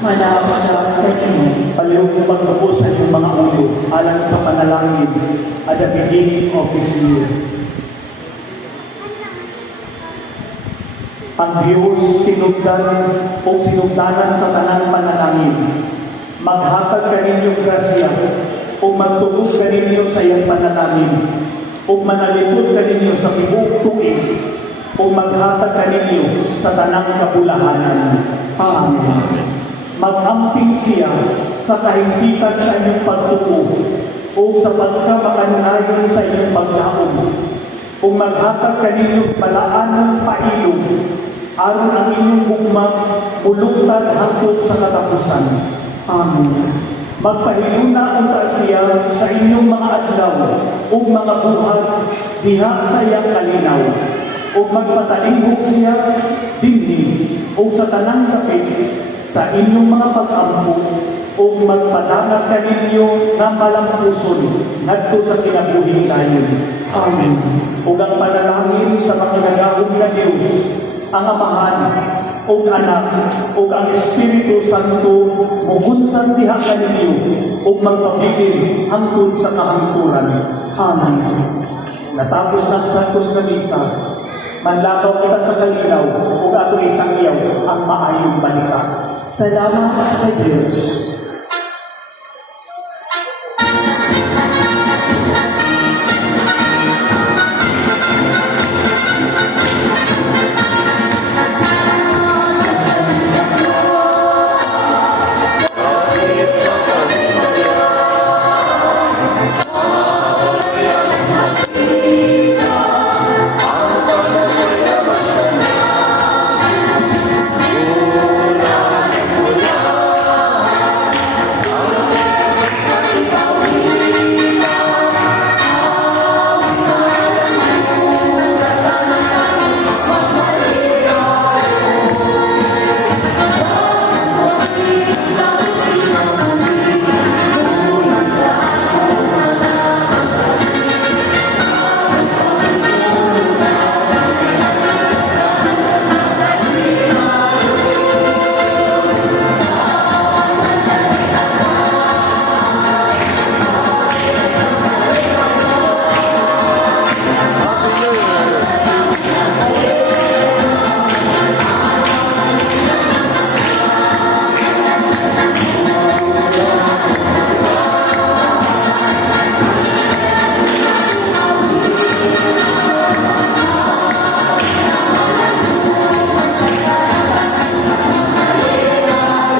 Manaos sa kanino, Palihog pagtapos sa iyong mga ulo, alang sa panalangin at the beginning of this year. Ang Diyos sinugdan o sinugdanan sa tanang panalangin. Maghatag ka ninyong grasya o magtugog ka ninyo sa iyong panalangin o manalipod ka ninyo sa tibuok tuig o maghatag ka ninyo sa tanang kabulahanan. Amen. Mag-amping siya sa kahimpitan sa inyong pagtuko o sa pagkamakanunayon sa inyong paglaong o maghatag ka ninyong palaan ng pailog aron ang inyong bugmang ulugtad hangtod sa katapusan. Amen. Magpahiluna ang siya sa inyong mga adlaw o mga buhat diha sa iyang kalinaw o magpatalingog siya dinhi o sa tanang kapit sa inyong mga pag-ampo o magpadangag ka ninyo na malampuson ngadto sa kinabuhing kayon. Amen. O ang panalangin sa makinagahong na Diyos, ang Amahan, o Anak, o ang Espiritu Santo, mugunsan diha ka ninyo, o magpabilin hangtod sa kahangturan. Amen. Natapos ng Santos na Misa, manlakaw kita sa kalinaw, o ato isang iyaw ang maayong balita. salamat sa Diyos.